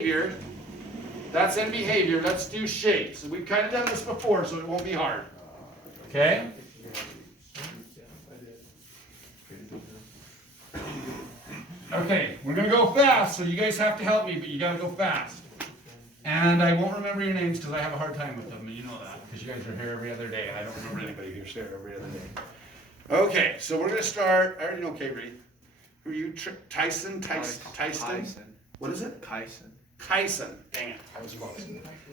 Here, that's in behavior. Let's do shapes. We've kind of done this before, so it won't be hard. Okay? Okay, we're going to go fast, so you guys have to help me, but you got to go fast. And I won't remember your names because I have a hard time with them, and you know that, because you guys are here every other day. I don't remember anybody who's here every other day. Okay, so we're going to start. I already know K-Reed. Who are you? Tyson? What is it? Kyson. Dang it, I was close.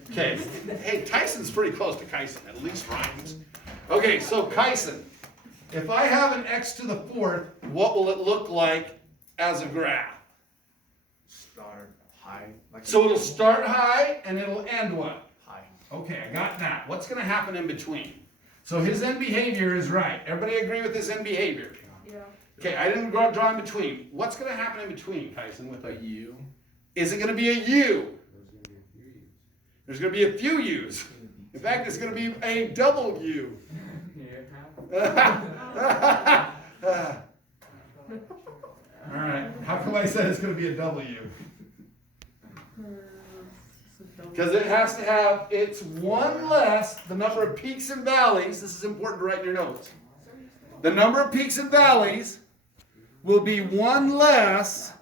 Okay, hey, Tyson's pretty close to Kyson, at least rhymes. Okay, so Kyson, if I have an x to the fourth, what will it look like as a graph? Start high. So it'll start high and it'll end what? High. Okay, I got that. What's going to happen in between? So his end behavior is right. Everybody agree with his end behavior? Yeah. Okay, I didn't draw in between. What's going to happen in between, Kyson, with A U. Is it going to be a U? There's going to be a few U's. In fact, it's going to be a double U. All right. How come I said it's going to be a W? Because it has to have, it's one less the number of peaks and valleys. This is important to write in your notes. The number of peaks and valleys will be one less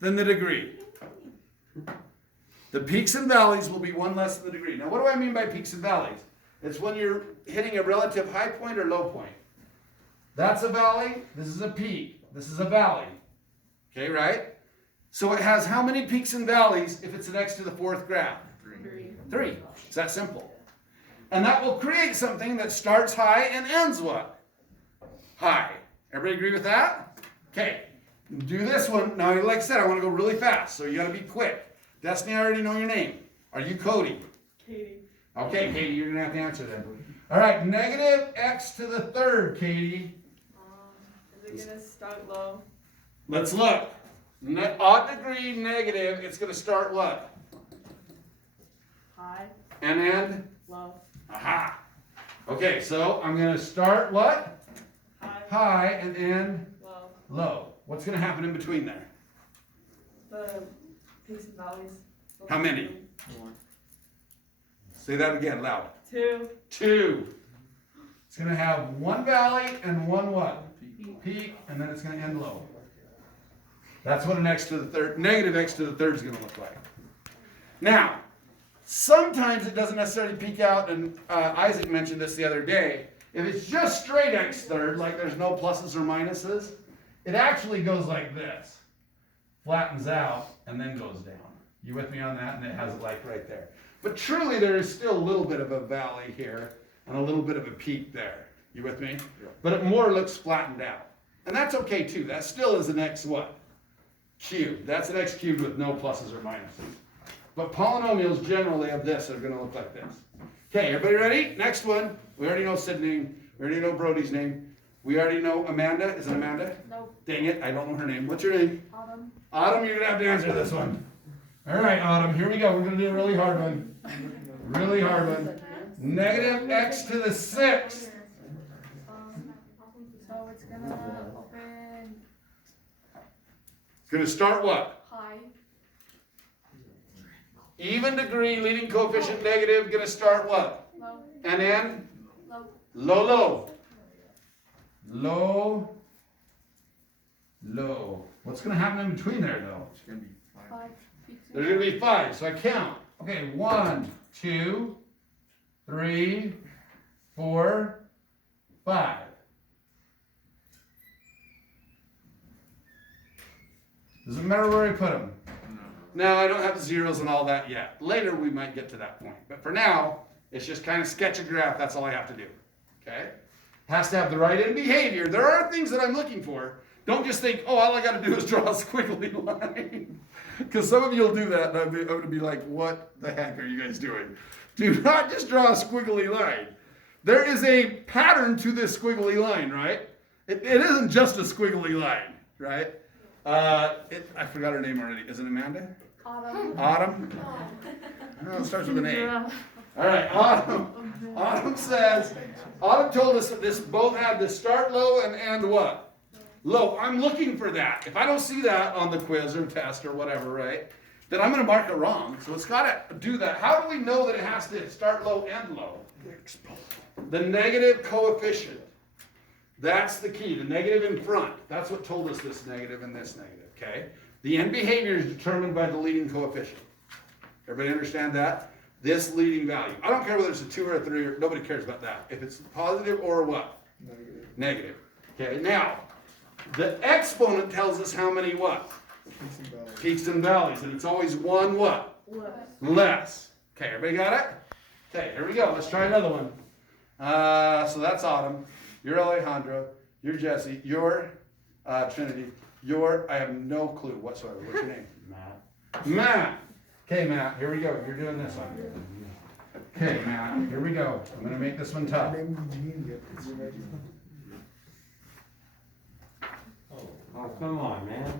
than the degree. The peaks and valleys will be one less than the degree. Now, what do I mean by peaks and valleys? It's when you're hitting a relative high point or low point. That's a valley. This is a peak. This is a valley. Okay, right? So it has how many peaks and valleys if it's an x to the fourth graph? Three. It's that simple. And that will create something that starts high and ends what? High. Everybody agree with that? Okay. Do this one. Now, like I said, I want to go really fast, so you got to be quick. Destiny, I already know your name. Are you Cody? Katie. Okay, Katie, you're going to have to answer then. All right, negative x to the third, Katie. Is it going to start low? Let's look. Odd degree negative, it's going to start what? High. And end? Low. Aha. Okay, so I'm going to start what? High. High and end? Low. Low. What's going to happen in between there? The peaks and valleys. How many? One. Say that again, loud. 2. 2. It's going to have one valley and one what? Peak. Peak, and then it's going to end low. That's what an x to the third, negative x to the third is going to look like. Now, sometimes it doesn't necessarily peak out, and Isaac mentioned this the other day. If it's just straight x third, like there's no pluses or minuses, it actually goes like this. Flattens out and then goes down. You with me on that? And it has it like right there. But truly there is still a little bit of a valley here and a little bit of a peak there. You with me? Yeah. But it more looks flattened out. And that's okay too. That still is an x what? Cubed. That's an x cubed with no pluses or minuses. But polynomials generally of this are going to look like this. Okay, everybody ready? Next one. We already know Sid's name. We already know Brody's name. We already know Amanda. Is it Amanda? Nope. Dang it, I don't know her name. What's your name? Autumn. Autumn, you're going to have to answer this one. All right, Autumn, here we go. We're going to do a really hard one. Really hard one. Negative x to the sixth. So it's going to open It's going to start what? high. Even degree, leading coefficient negative, going to start what? Low. And end? Low. Low, low. Low, low. What's going to happen in between there, though? It's gonna be 5. Peaks and There's going to be 5, so I count. Okay, 1, 2, 3, 4, 5. Doesn't matter where I put them. No, I don't have the zeros and all that yet. Later we might get to that point. But for now, it's just kind of sketch a graph. That's all I have to do. Okay? Has to have the right end behavior. There are things that I'm looking for. Don't just think, oh, all I got to do is draw a squiggly line. Because some of you will do that, and I'm going to be like, what the heck are you guys doing? Do not just draw a squiggly line. There is a pattern to this squiggly line, right? It isn't just a squiggly line, right? I forgot her name already. Is it Amanda? Autumn. Autumn? Oh, it starts with an A. All right, Autumn. Autumn says, Autumn told us that this both had the start low and end what? Low. I'm looking for that. If I don't see that on the quiz or test or whatever, right? then I'm gonna mark it wrong. So it's gotta do that. How do we know that it has to start low, end low? The negative coefficient. That's the key, the negative in front. That's what told us this negative and this negative, okay? The end behavior is determined by the leading coefficient. Everybody understand that? This leading value. I don't care whether it's a 2 or a 3, or nobody cares about that. If it's positive or what? Negative. Negative. Okay, now, the exponent tells us how many what? Peaks and valleys. Peaks and valleys, and it's always one what? Less. Less. Okay, everybody got it? Okay, here we go. Let's try another one. So that's Autumn. You're Alejandro. You're Jesse. You're Trinity. I have no clue whatsoever. What's your name? Matt. Matt. Okay, Matt, here we go. You're doing this one. Okay, Matt, here we go. I'm going to make this one tough. Oh, come on, man.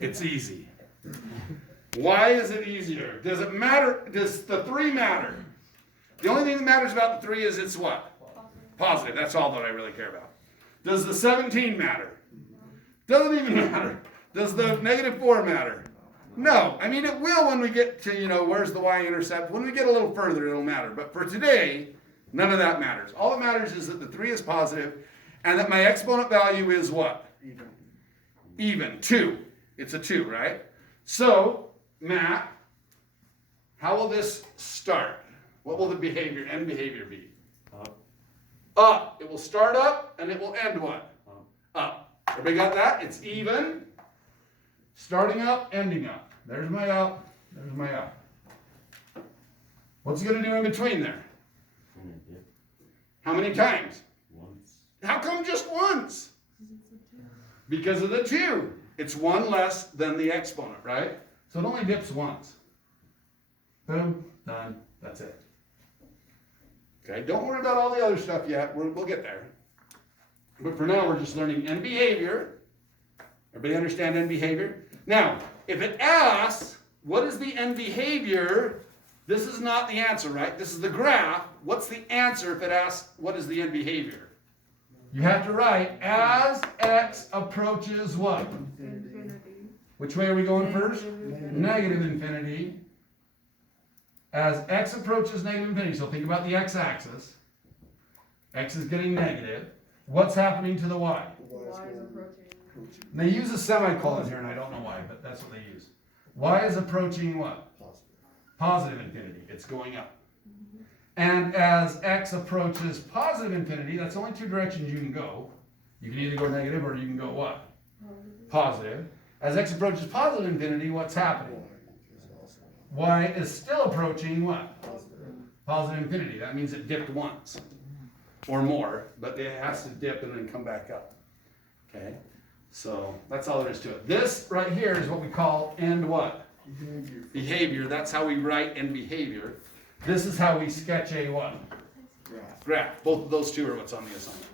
It's easy. Why is it easier? Does it matter? Does the 3 matter? The only thing that matters about the 3 is it's what? Positive. That's all that I really care about. Does the 17 matter? Doesn't even matter. Does the -4 matter? No. I mean, it will when we get to, where's the y-intercept? When we get a little further, it'll matter. But for today, none of that matters. All that matters is that the 3 is positive and that my exponent value is what? Even. Even. 2. It's a 2, right? So, Matt, how will this start? What will the end behavior be? Up. Up. It will start up and it will end what? Up. Up. Everybody got that? It's even. Starting up, ending up. There's my up. There's my up. What's it going to do in between there? And it dip How many times? once. How come just once? Because of the 2. It's 1 less than the exponent, right? So it only dips once. Boom, done. That's it. Okay, don't worry about all the other stuff yet. We'll get there. But for now, we're just learning end behavior. Everybody understand end behavior? Now, if it asks, what is the end behavior? This is not the answer, right? This is the graph. What's the answer if it asks, what is the end behavior? You have to write, as x approaches what? Infinity. Which way are we going first? Infinity. Negative infinity. As x approaches negative infinity, so think about the x-axis. X is getting negative. What's happening to the y? Y is approaching. And they use a semicolon here, and I don't know why, but that's what they use. Y is approaching what? Positive infinity. It's going up. And as x approaches positive infinity, that's only 2 directions you can go. You can either go negative or you can go what? Positive. As x approaches positive infinity, what's happening? Y is still approaching what? Positive infinity. That means it dipped once or more, but it has to dip and then come back up. Okay? So that's all there is to it. This right here is what we call end what? Behavior. That's how we write end behavior. This is how we sketch a what? Graph. Graph. Both of those two are what's on the assignment.